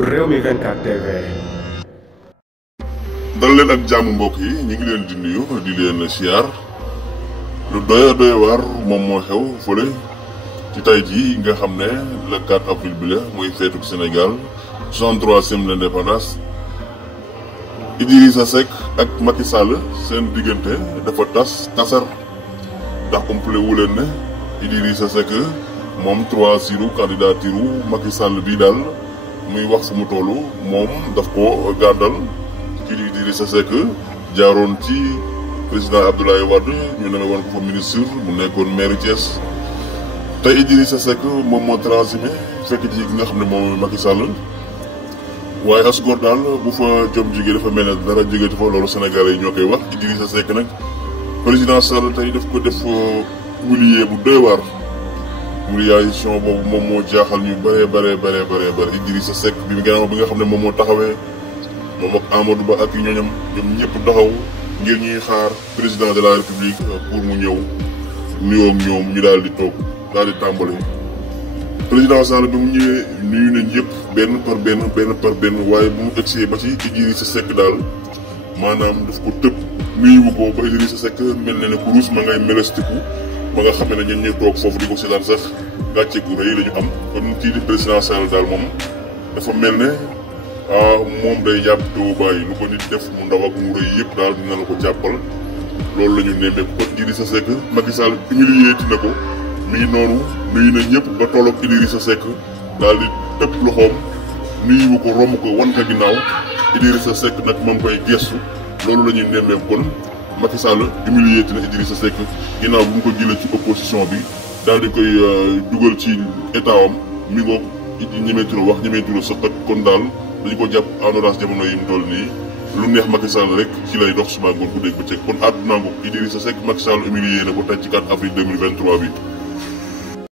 Rewmi 24 TV. dal leen ak jàmm mbokk yi ñu ngi leen di nuyu di leen siyaar lu doy waar moom moo xew fële ci tey jii nga xam ne le 4 avril bi la muy feetuk Sénégal 63e l'indépendance. Idrissa Seck ak Macky Sall seen diggante dafa tasar ndax umpale wu leen ne Idrissa Seck moom 3-0 candidature Macky Sall bii daal muy wax fu mu toll moom daf ko gàndal. kii di Idrissa Seck jaaroon ci président Abdoulaye Wade ñu neme woon ko fa ministre mu nekkoon maire Thiès tey Idrissa Seck moom moo transhumé fekk ci ki nga xam ne moom Macky Sall waaye as góor daal bu fa jom jigéen dafa mel ne dara jóge fa loolu Sénégalais yi ñoo koy wax. Idrissa Seck nag président Sall tey daf ko def humilier bu doy waar humiliation boobu moom moo jaaxal ñu bëree Idrissa Seck bi nga xam ne moom moo taxawee. moom ak Amadou Ba ak ñoñam ñoom ñëpp taxaw ngir ñuy xaar président de la république pour mu ñëw nuyoo ak ñoom ñu daal di toog daal di tàmbali. président Sall bi mu ñëwee nuyu nañ yëpp benn par benn waaye bu mu egsee ba ci Idrissa Seck daal maanaam daf ko tëb nuyuwu ko ba Idrissa Seck mel na ne ku ruus ma ngay melestiku ba nga xam ne ñun ñuy toog foofu di ko seetaan sax gàcce gu rëy la ñu am. kon kii di président Sall daal moom dafa mel ne. moom day jàpp doo bàyyi lu ko nit def mu ndaw ak mu rëy yëpp daal dina la ko jàppal loolu la ñu nemmeeku kon Idrissa Seck Macky Sall humilié na ko mi ngi noonu nuyu na ñëpp ba tolloog Idrissa Seck daal di tëpp loxoom nuyu ko romb ko wan ka ginnaaw Idrissa Seck nag moom koy gestu loolu la ñuy nemmeeku kon Macky Sall humilié na Idrissa Seck ginnaaw bu mu ko jëlee ci opposition bi daal di koy dugal ci état am mi ngoog ñemeetuloo wax ñemeetuloo sëqat kon daal. dañu ko jàpp en orange jamono yi mu toll nii lu neex Macky Sall rek ci lay dox suba ngoon ku dégg ba ceeb kon àdduna ngoog Idrissa Seck Macky Sall humilié na ko tey ci 4 avril 2023 bi.